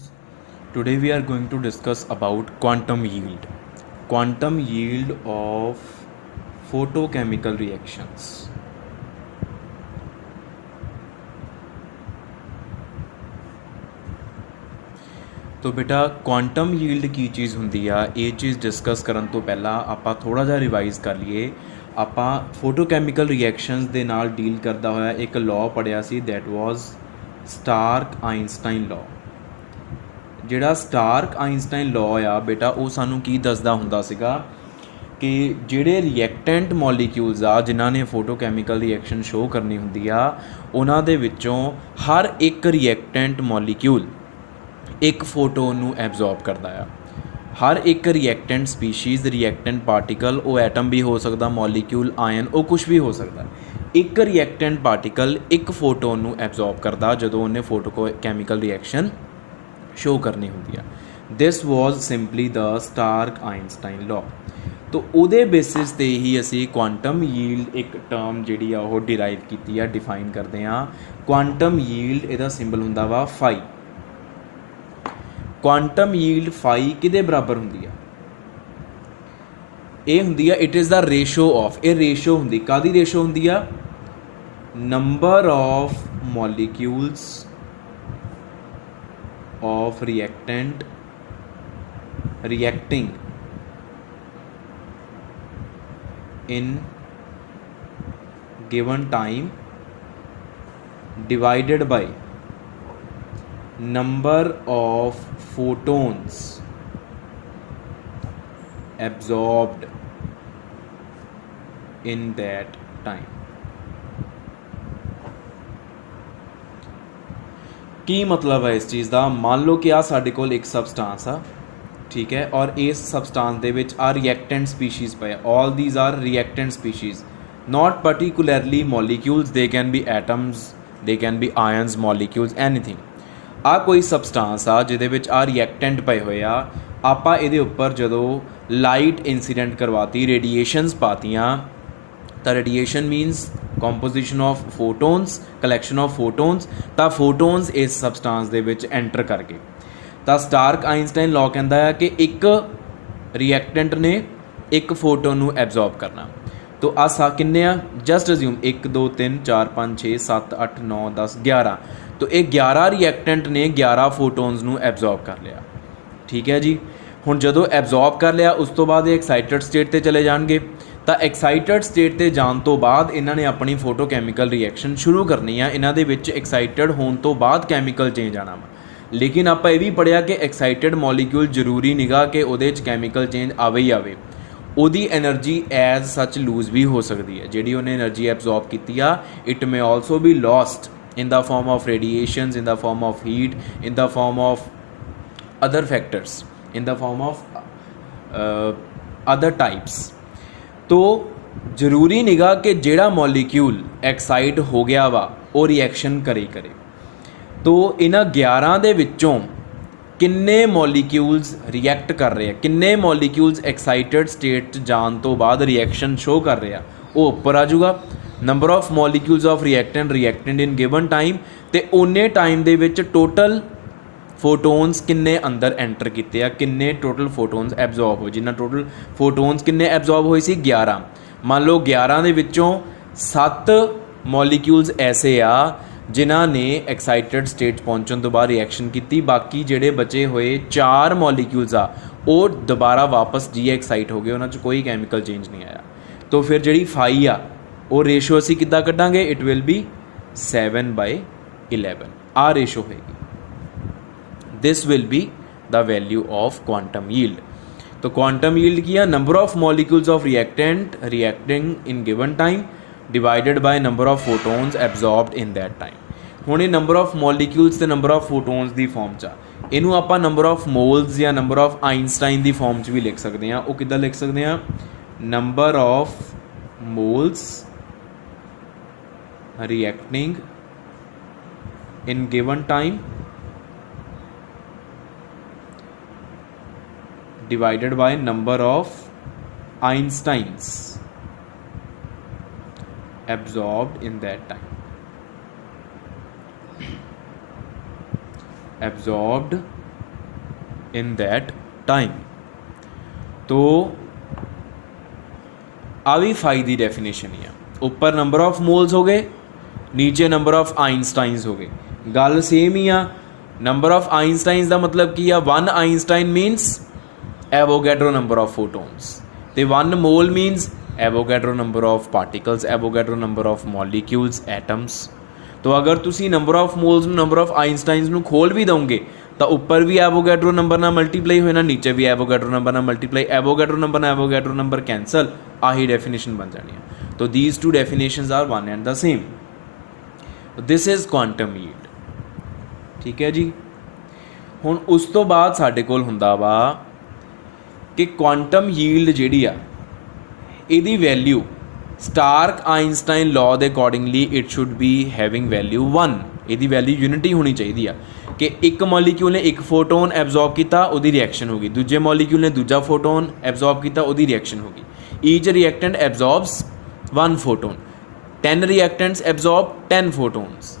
students. Today we are going to discuss about quantum yield. Quantum yield of photochemical reactions. तो बेटा quantum yield की चीज़ ਹੁੰਦੀ ਆ ਇਹ ਚੀਜ਼ ਡਿਸਕਸ ਕਰਨ ਤੋਂ ਪਹਿਲਾਂ ਆਪਾਂ ਥੋੜਾ ਜਿਹਾ ਰਿਵਾਈਜ਼ ਕਰ ਲਈਏ। ਆਪਾਂ ਫੋਟੋਕੈਮੀਕਲ ਰਿਐਕਸ਼ਨਸ ਦੇ ਨਾਲ ਡੀਲ ਕਰਦਾ ਹੋਇਆ ਇੱਕ ਲਾਅ ਪੜਿਆ ਸੀ ਦੈਟ ਵਾਜ਼ ਸਟਾਰਕ ਆਇਨਸਟਾਈਨ ਲਾਅ। ਜਿਹੜਾ ਸਟਾਰਕ ਆਇਨਸਟਾਈਨ ਲਾਅ ਆ ਬੇਟਾ ਉਹ ਸਾਨੂੰ ਕੀ ਦੱਸਦਾ ਹੁੰਦਾ ਸੀਗਾ ਕਿ ਜਿਹੜੇ ਰਿਐਕਟੈਂਟ ਮੋਲੀਕਿਊਲਸ ਆ ਜਿਨ੍ਹਾਂ ਨੇ ਫੋਟੋਕੈਮੀਕਲ ਰਿਐਕਸ਼ਨ ਸ਼ੋਅ ਕਰਨੀ ਹੁੰਦੀ ਆ ਉਹਨਾਂ ਦੇ ਵਿੱਚੋਂ ਹਰ ਇੱਕ ਰਿਐਕਟੈਂਟ ਮੋਲੀਕਿਊਲ ਇੱਕ ਫੋਟੋਨ ਨੂੰ ਐਬਜ਼ੋਰਬ ਕਰਦਾ ਆ। ਹਰ ਇੱਕ ਰਿਐਕਟੈਂਟ ਸਪੀਸ਼ੀਜ਼ ਰਿਐਕਟੈਂਟ ਪਾਰਟੀਕਲ ਉਹ ਐਟਮ ਵੀ ਹੋ ਸਕਦਾ ਮੋਲੀਕਿਊਲ ਆਇਨ ਉਹ ਕੁਛ ਵੀ ਹੋ ਸਕਦਾ। ਇੱਕ ਰਿਐਕਟੈਂਟ ਪਾਰਟੀਕਲ ਇੱਕ ਫੋਟੋਨ ਨੂੰ ਐਬਜ਼ੋਰਬ ਕਰਦਾ ਜਦੋਂ ਉਹਨੇ ਫੋਟੋਕੈਮੀਕਲ ਰਿਐਕਸ਼ਨ ਸ਼ੋਅ ਕਰਨੀ ਹੁੰਦੀ ਆ। ਦਿਸ ਵਾਜ਼ ਸਿੰਪਲੀ ਦ ਸਟਾਰਕ ਆਇਨਸਟਾਈਨ ਲਾਅ। ਤੋ ਉਹਦੇ ਬੇਸਿਸ 'ਤੇ ਹੀ ਅਸੀਂ ਕੁਆਂਟਮ ਯੀਲਡ ਇੱਕ ਟਰਮ ਜਿਹੜੀ ਆ ਉਹ ਡਿਰਾਈਵ ਕੀਤੀ ਆ ਡਿਫਾਈਨ ਕਰਦੇ ਹਾਂ। ਕੁਆਂਟਮ ਯੀਲਡ ਇਹਦਾ ਸਿੰਬਲ ਹੁੰਦਾ ਵਾ ਫਾਈ। ਕੁਆਂਟਮ ਯੀਲਡ ਫਾਈ ਕਿਹਦੇ ਬਰਾਬਰ ਹੁੰਦੀ ਆ? ਇਹ ਹੁੰਦੀ ਆ it is the ratio of, ਇਹ ਰੇਸ਼ੋ ਹੁੰਦੀ ਕਾਹਦੀ ਰੇਸ਼ੋ ਹੁੰਦੀ ਆ? Number of molecules of reactant reacting in given time divided by number of photons absorbed in that time। ਕੀ ਮਤਲਬ ਹੈ ਇਸ ਚੀਜ਼ ਦਾ? ਮੰਨ ਲਓ ਕਿ ਆ ਸਾਡੇ ਕੋਲ ਇੱਕ ਸਬਸਟਾਂਸ ਆ, ਠੀਕ ਹੈ, ਔਰ ਇਸ ਸਬਸਟਾਂਸ ਦੇ ਵਿੱਚ ਆ ਰਿਐਕਟੈਂਟ ਸਪੀਸ਼ੀਜ਼ ਪਏ। All these are reactant species, not particularly molecules, they can be atoms, they can be ions, molecules, anything. ਆ ਕੋਈ ਸਬਸਟਾਂਸ ਆ ਜਿਹਦੇ ਵਿੱਚ ਆ ਰਿਐਕਟੈਂਟ ਪਏ ਹੋਏ ਆ। ਆਪਾਂ ਇਹਦੇ ਉੱਪਰ ਜਦੋਂ ਲਾਈਟ ਇੰਸੀਡੈਂਟ ਕਰਵਾਤੀ, ਰੇਡੀਏਸ਼ਨਸ ਪਾਤੀਆਂ, ਤਾਂ radiation means composition of photons, collection of photons, ਤਾਂ ਫੋਟੋਨਸ ਇਸ ਸਬਸਟਾਂਸ ਦੇ ਵਿੱਚ ਐਂਟਰ ਕਰ ਗਏ। ਤਾਂ ਸਟਾਰਕ ਆਇਨਸਟਾਈਨ ਲਾਅ ਕਹਿੰਦਾ ਹੈ ਕਿ ਇੱਕ ਰਿਐਕਟੈਂਟ ਨੇ ਇੱਕ ਫੋਟੋਨ ਨੂੰ ਐਬਜ਼ੋਰਬ ਕਰਨਾ। ਤੋ ਆ ਕਿੰਨੇ ਆ? ਜਸਟ ਅਜ਼ਿਊਮ 1 2 3 4 5 6 7 8 9 10 11। ਤੋ ਇਹ 11 ਰਿਐਕਟੈਂਟ ਨੇ 11 ਫੋਟੋਨਸ ਨੂੰ ਐਬਜ਼ੋਰਬ ਕਰ ਲਿਆ, ਠੀਕ ਹੈ ਜੀ। ਹੁਣ ਜਦੋਂ ਐਬਜ਼ੋਰਬ ਕਰ ਲਿਆ ਉਸ ਤੋਂ ਬਾਅਦ ਇਹ ਐਕਸਾਈਟਡ ਸਟੇਟ 'ਤੇ ਚਲੇ ਜਾਣਗੇ। ਤਾਂ ਐਕਸਾਈਟਡ ਸਟੇਟ 'ਤੇ ਜਾਣ ਤੋਂ ਬਾਅਦ ਇਹਨਾਂ ਨੇ ਆਪਣੀ ਫੋਟੋਕੈਮੀਕਲ ਰਿਐਕਸ਼ਨ ਸ਼ੁਰੂ ਕਰਨੀ ਆ। ਇਹਨਾਂ ਦੇ ਵਿੱਚ ਐਕਸਾਈਟਡ ਹੋਣ ਤੋਂ ਬਾਅਦ ਕੈਮੀਕਲ ਚੇਂਜ ਆਉਣਾ ਵਾ। ਲੇਕਿਨ ਆਪਾਂ ਇਹ ਵੀ ਪੜ੍ਹਿਆ ਕਿ ਐਕਸਾਈਟਡ ਮੋਲੀਕਿਊਲ ਜ਼ਰੂਰੀ ਨਿਗਾ ਕਿ ਉਹਦੇ 'ਚ ਕੈਮੀਕਲ ਚੇਂਜ ਆਵੇ ਹੀ ਆਵੇ। ਉਹਦੀ ਐਨਰਜੀ ਐਜ਼ ਸੱਚ ਲੂਜ਼ ਵੀ ਹੋ ਸਕਦੀ ਹੈ। ਜਿਹੜੀ ਉਹਨੇ ਐਨਰਜੀ ਐਬਜ਼ੋਰਬ ਕੀਤੀ ਆ it may also be lost in the form of radiations, in the form of heat, in the form of other factors, in the form of other types। तो ਜ਼ਰੂਰੀ ਨਿਗਾ ਕਿ ਜਿਹੜਾ ਮੋਲੀਕਿਊਲ ਐਕਸਾਈਟ ਹੋ ਗਿਆ ਵਾ ਉਹ ਰਿਐਕਸ਼ਨ ਕਰੇ। ਤੋ ਇਹਨਾਂ 11 ਦੇ ਵਿੱਚੋਂ ਕਿੰਨੇ ਮੋਲੀਕਿਊਲਸ ਰਿਐਕਟ ਕਰ ਰਹੇ ਆ, ਕਿੰਨੇ ਮੋਲੀਕਿਊਲਸ ਐਕਸਾਈਟਡ ਸਟੇਟ 'ਚ ਜਾਣ ਤੋਂ ਬਾਅਦ ਰਿਐਕਸ਼ਨ ਸ਼ੋਅ ਕਰ ਰਹੇ ਆ, ਉਹ ਉੱਪਰ ਆ ਜਾਊਗਾ। Number of molecules of reactant in given time, ਅਤੇ ਓਨੇ ਟਾਈਮ ਦੇ ਵਿੱਚ ਟੋਟਲ ਫੋਟੋਨਸ ਕਿੰਨੇ ਅੰਦਰ ਐਂਟਰ ਕੀਤੇ ਆ, ਕਿੰਨੇ ਟੋਟਲ ਫੋਟੋਨਸ ਐਬਜ਼ੋਰਬ ਹੋਏ। ਜਿੰਨਾ ਟੋਟਲ ਫੋਟੋਨਸ ਕਿੰਨੇ ਐਬਜ਼ੋਰਬ ਹੋਏ ਸੀ? 11। ਮੰਨ ਲਓ 11 ਦੇ ਵਿੱਚੋਂ 7 ਮੋਲੀਕਿਊਲਸ ਐਸੇ ਆ ਜਿਨ੍ਹਾਂ ਨੇ ਐਕਸਾਈਟਡ ਸਟੇਟ ਪਹੁੰਚਣ ਤੋਂ ਬਾਅਦ ਰਿਐਕਸ਼ਨ ਕੀਤੀ। ਬਾਕੀ ਜਿਹੜੇ ਬਚੇ ਹੋਏ 4 ਮੋਲੀਕਿਊਲਸ ਆ ਉਹ ਦੁਬਾਰਾ ਵਾਪਸ ਐਕਸਾਈਟ ਹੋ ਗਏ, ਉਹਨਾਂ 'ਚ ਕੋਈ ਕੈਮੀਕਲ ਚੇਂਜ ਨਹੀਂ ਆਇਆ। ਤੋ ਫਿਰ ਜਿਹੜੀ ਫਾਈ ਆ ਉਹ ਰੇਸ਼ੋ ਅਸੀਂ ਕਿੱਦਾਂ ਕੱਢਾਂਗੇ? It will be 7/11। ਆ ਰੇਸ਼ੋ ਹੋਏਗੀ। This will be the value of quantum yield. ਤਾਂ ਕੁਆਂਟਮ ਯੀਲਡ ਕੀ ਆ? Number of molecules of reactant reacting in given time divided by number of photons absorbed in that time. ਹੁਣ ਇਹ number of molecules ਅਤੇ number of photons ਦੀ form 'ਚ ਆ। ਇਹਨੂੰ ਆਪਾਂ ਨੰਬਰ ਆਫ ਮੋਲਸ ਜਾਂ ਨੰਬਰ ਆਫ ਆਇਨਸਟਾਈਨ ਦੀ ਫਾਰਮ 'ਚ ਵੀ ਲਿਖ ਸਕਦੇ ਹਾਂ। ਉਹ ਕਿੱਦਾਂ ਲਿਖ ਸਕਦੇ ਹਾਂ? Number of moles reacting in given time divided by number of Einsteins absorbed in that time, absorbed in that time। तो आ भी फाई की डेफिनेशन ही आ। ऊपर नंबर ऑफ मोल्स हो गए, नीचे नंबर ऑफ आइनस्टाइनस हो गए, गल सेम ही आ। नंबर ऑफ आइनस्टाइनस का मतलब की आ, 1 einstein means Avogadro number of photons, तो 1 mole means Avogadro number of particles, Avogadro number of molecules, atoms. तो अगर तुसी number of moles number of einsteins नूं खोल भी दोगे तो ऊपर भी एवोगैड्रो नंबर ना मल्टीप्लाई होना, नीचे भी एवोगैड्रो नंबर ना मल्टीप्लाई, एवोगैड्रो नंबर ना एवोगैड्रो नंबर कैंसल, आही डेफिनेशन बन जानी है। तो these two definitions are one and the same. This is quantum yield. ठीक है जी। हुण उस तो बाद साडे कोल हुंदा वा कि क्वांटम यील्ड जिहड़ी आ इहदी वैल्यू स्टार्क आइनस्टाइन लॉ के accordingly it should be having value 1। इहदी वैल्यू यूनिटी होनी चाहिए आ कि एक मॉलीक्यूल ने एक फोटोन एब्जॉर्ब किया, उहदी रिएक्शन होगी, दूजे मॉलीक्यूल ने दूजा फोटोन एब्जॉर्ब किया, उहदी रिएक्शन होगी। Each reactant absorbs 1 photon, 10 reactants absorb 10 photons,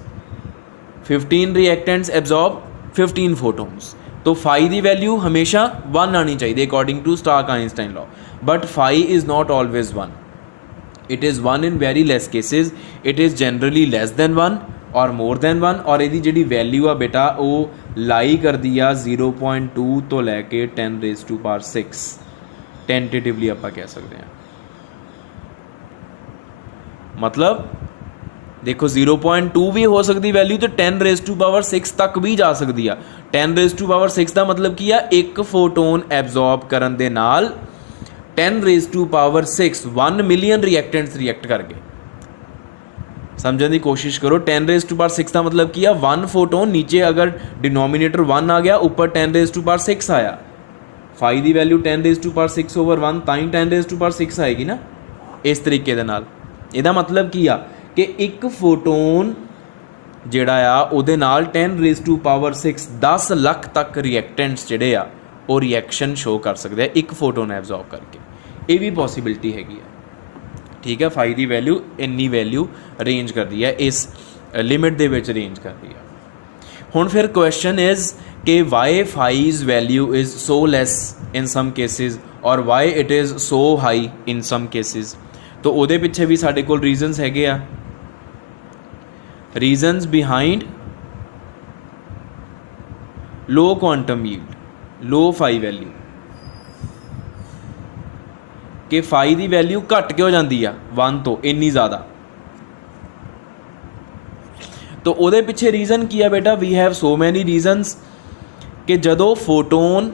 15 reactants absorb 15 photons. तो फाई की वैल्यू हमेशा 1 आनी चाहिए according to Stark Einstein law, but phi is not always 1। It is 1 in very less cases, it is generally less than 1 और more than 1। और यदी जी value आ बेटा वो लाई करती आ 0.2 तो लैके 10⁻⁶, टेंटेटिवली आप कह सकते हैं। मतलब देखो 0.2 भी हो सकती वैल्यू, तो 10⁻⁶ तक भी जा सकती है। 10⁻⁶ का मतलब की आ एक फोटोन एब्जॉर्ब करन दे नाल 10⁻⁶ 1 मिलियन रिएक्टेंट्स रिएक्ट करके। समझने की कोशिश करो, 10⁻⁶ का मतलब की आ 1 फोटोन, नीचे अगर डिनोमिनेटर 1 आ गया, ऊपर 10⁻⁶ आया, फाई की वैल्यू 10⁻⁶/1 ताई 10⁻⁶ आएगी ना। इस तरीके दे नाल इहदा मतलब की आ कि एक फोटोन जिहड़ा आ उहदे नाल 10⁻⁶ 10 लाख तक रिएक्टेंट्स जिहड़े आ वो रिएक्शन शो कर सकते हैं एक फोटोन एब्जॉर्ब करके। ये भी पॉसिबिलिटी हैगी है। ठीक है, फाई की वैल्यू इन्नी वैल्यू रेंज करती है, इस लिमिट दे विच रेंज करती है। हुण फिर क्वेश्चन इज़ कि why phi's value is so less in some cases और why it is so high in some cases. तो उहदे पिछे भी साडे कोल रीजनस हैगे आ। Reasons behind low quantum yield, low phi value, कि फाई की वैल्यू घट क्यों जाती है 1 तो इन्नी ज़्यादा। तो उहदे पिछे रीजन की है बेटा, we have so many reasons कि जदों फोटोन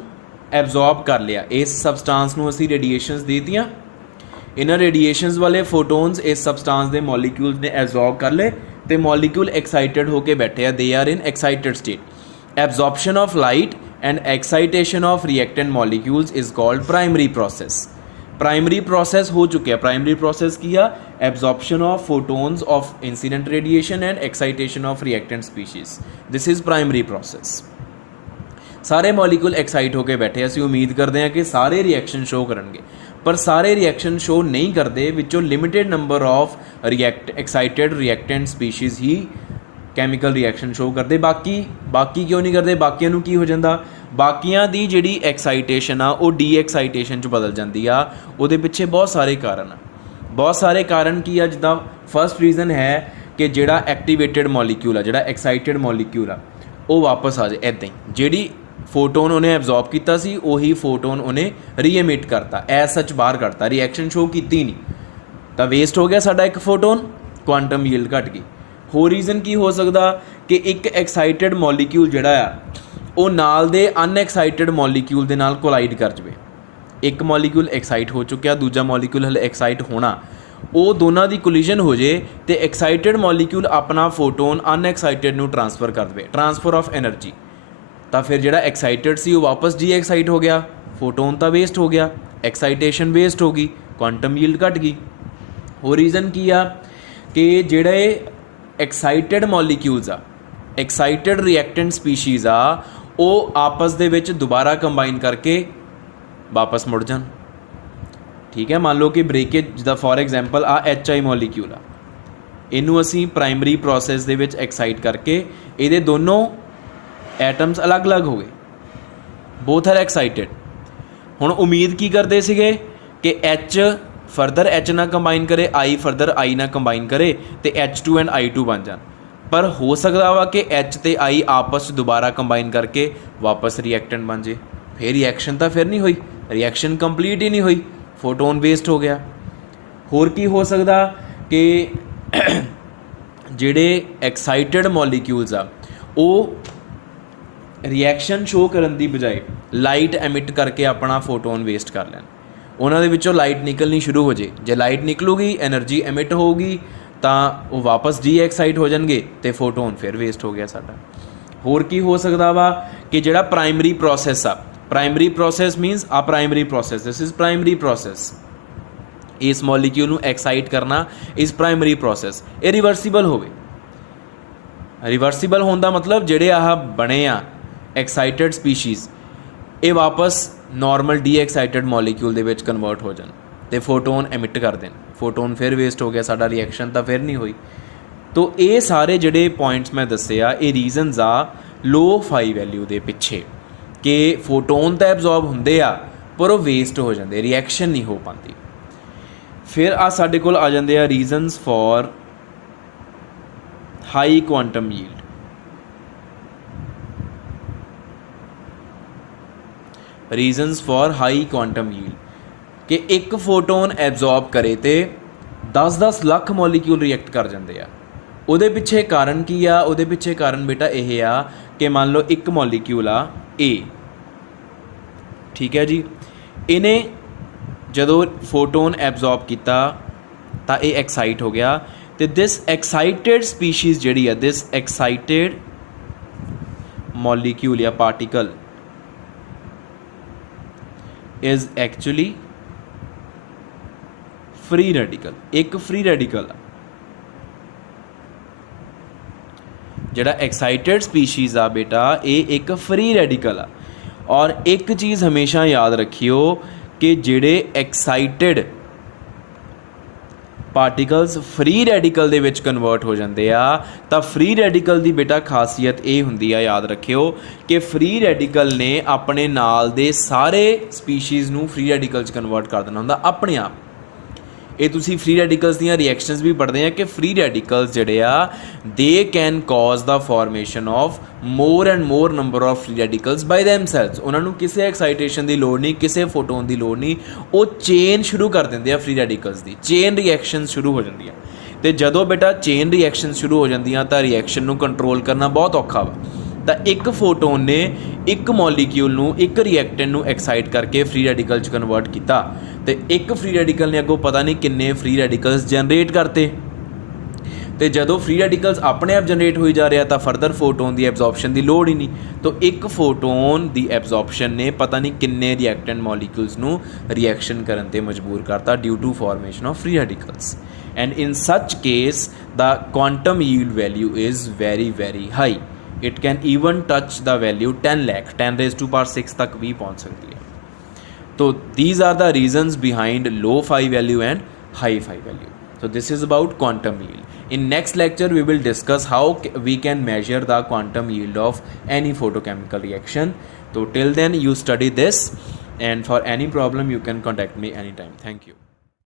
एब्जॉर्ब कर लिया इस सबसटांस नूं असीं रेडिएशनस देतियां, इन्हां रेडिएशनस वाले फोटोन्स इस सबसटांस के मॉलीक्यूल्स ने एब्जॉर्ब कर ले, तो मॉलीक्यूल एक्साइटेड होकर बैठे आ, they are in excited state. Absorption of light and excitation of reactant molecules is called primary process. Primary process हो चुके हैं। प्राइमरी प्रोसेस किया absorption of photons of incident radiation and excitation of reactant species, this is primary process. सारे molecule excite होकर बैठे, असीं उम्मीद करते हैं कि सारे रिएक्शन शो करेंगे, पर सारे रिएक्शन शो नहीं करते, विचों limited number of excited reactant species he chemical reaction show करते। बाकी क्यों नहीं करते? बाकियां नूं की हो जाता, बाकियां दी जिहड़ी एक्साइटेशन आ वो डी एक्साइटेशन च बदल जाती आ। उहदे पिछे बहुत सारे कारण आ, बहुत सारे कारण की आ। जिद्दां फर्स्ट रीजन है कि जिहड़ा एक्टिवेटेड मॉलीक्यूल आ, जिहड़ा एक्साइटेड मॉलीक्यूल आ, वो वापस आ जाए। इदां ही जिहड़ी फोटोन उन्हें एब्जॉर्ब किया सी, उही फोटोन उन्हें रीएमिट करता, एज सच बाहर करता, रिएक्शन शो की नहीं, तो वेस्ट हो गया साडा एक फोटोन, क्वांटम यील्ड घट गई। होर रीजन की हो सकता कि एक एक्साइटेड मॉलीक्यूल जिहड़ा आ वो नाल दे अनएक्साइटेड मॉलीक्यूल दे नाल कोलाइड कर जाए। एक मॉलीक्यूल एक्साइट हो चुका, दूजा मॉलीक्यूल हले एक्साइट होना, वो दोनों की कोलिजन हो जाए तो एक्साइटेड मॉलीक्यूल अपना फोटोन अनएक्साइटेड नूं ट्रांसफर कर दे, ट्रांसफर ऑफ एनर्जी। तो फिर जिहड़ा एक्साइटेड सी वो वापस डी एक्साइट हो गया, फोटोन तो वेस्ट हो गया, एक्साइटेशन वेस्ट हो गई, क्वांटम यील्ड घट गई। होर रीजन की आ कि जिहड़े एक्साइटेड मॉलीक्यूल्स आ, एक्साइटेड रिएक्टेंट स्पीशीज़ आ, वो आपस दे विच दोबारा कंबाइन करके वापस मुड़ जान। ठीक है, मान लो कि ब्रेकेज जिदा फॉर एग्जाम्पल आ HI मॉलीक्यूल आ, इनू असी प्राइमरी प्रोसेस दे विच एक्साइट करके ये दोनों एटम्स अलग अलग हो गए। Both are excited. हुण उम्मीद की करते सीगे कि एच फरदर एच ना कंबाइन करे, आई फरदर आई ना कंबाइन करे तो H2 एंड I2 बन जाए, पर हो सकता वा कि एच तो आई आपस दोबारा कंबाइन करके वापस रिएक्टेंट बन जाए, फिर रिएक्शन तो फिर नहीं हुई, रिएक्शन कंप्लीट ही नहीं हुई, फोटोन वेस्ट हो गया। होर की हो सकता कि जिहड़े एक्साइटेड मॉलीक्यूल्स आ वो रिएक्शन शो करन दी बजाय लाइट एमिट करके अपना फोटोन वेस्ट कर लैन, उन्हां दे विचों लाइट निकलनी शुरू हो जाए, जे लाइट निकलूगी एनर्जी एमिट होगी तो वो वापस डी एक्साइट हो जाएंगे तो फोटोन फिर वेस्ट हो गया साडा। होर की हो सकता वा कि जिहड़ा प्राइमरी प्रोसैस आ, प्राइमरी प्रोसैस मीनस आ primary process, this is primary process, इस मॉलीक्यूल नूं एक्साइट करना इज़ प्राइमरी प्रोसैस, ये रिवर्सीबल होवे। रिवर्सीबल होने का मतलब जिहड़े आह बने आ एक्साइटेड स्पीशीज़ ये वापस normal D excited molecule they which convert हो जान ते फोटोन एमिट कर देन, फोटोन फिर वेस्ट हो गया, साडा रिएक्शन तो फिर नहीं हुई। तो ये सारे जिहड़े पॉइंट्स मैं दस्से आ ये रीजनस आ लो फाई वैल्यू दे पिछे कि फोटोन तो एब्जॉर्ब हुंदे आ पर वो वेस्ट हो जाते, रिएक्शन नहीं हो पाती। फिर आ साडे कोल आ जांदे आ reasons for high quantum yield. Reasons for high quantum yield कि एक फोटोन एब्जॉर्ब करे तो 10-10 लाख मॉलीक्यूल रिएक्ट कर जाते हैं। उहदे पिछे कारण की आ, उहदे पिछे कारण बेटा यह आ कि मान लो एक मॉलीक्यूल आ ए, ठीक है जी, इन्हें जदों फोटोन एब्जॉर्ब किया तो ये एक्साइट हो गया, तो दिस एक्साइटेड स्पीशीज़ जिहड़ी है, दिस एक्साइटेड मॉलीक्यूल या particle is actually free radical, एक फ्री रेडिकल जिहड़ा एक्साइटेड स्पीशीज़ आ बेटा ये एक फ्री रेडिकल आ। और एक चीज़ हमेशा याद रखियो कि जिहड़े excited particles free radical they which convert हो जाते आ, तो फ्री रेडिकल की बेटा खासियत ये हुंदी आ, याद रखियो कि फ्री रेडिकल ने अपने नाल दे सारे स्पीशीज़ नूं फ्री रेडिकल च कन्वर्ट कर देना हुंदा अपने आप। ये तुसी फ्री रेडिकल्स दियां रिएक्शनस भी पढ़ते हैं कि फ्री रेडिकल्स जिहड़े आ they can cause the formation of more and more number of free radicals by themselves. उन्होंने किसी एक्साइटेशन की लोड़ नहीं, किसी फोटोन की लोड़ नहीं, वो चेन शुरू कर देंगे आ फ्री रेडिकल्स की, चेन रिएक्शन शुरू हो जाती है। तो जदों बेटा चेन रिएक्शन शुरू हो जाती तो रिएक्शन नूं कंट्रोल करना बहुत औखा वा। तो एक फोटोन ने एक मॉलीक्यूल नूं एक रिएक्टेंट नूं एक्साइट करके फ्री रेडिकल च कन्वर्ट किया, तो एक फ्री रेडिकल ने अगों पता नहीं किन्ने फ्री रेडिकल्स जनरेट करते। तो जदों फ्री रेडिकल्स अपने आप जनरेट हो जा रहा तो फरदर फोटोन की एब्जॉर्प्शन की लोड़ ही नहीं, तो एक फोटोन की एब्जॉर्प्शन ने पता नहीं किन्ने रिएक्टेंट मॉलीक्यूल्स नूं रिएक्शन करन ते मजबूर करता due to formation of free radicals. And in such case the quantum yield value is very very high, it can even touch the value 10 lakh, 10⁻⁶ तक भी पहुँच सकती है। तो these are the reasons behind low phi value and high phi value. So this is about quantum yield. In next lecture we will discuss how we can measure the quantum yield of any photochemical reaction. So till then you study this, and for any problem you can contact me anytime. Thank you.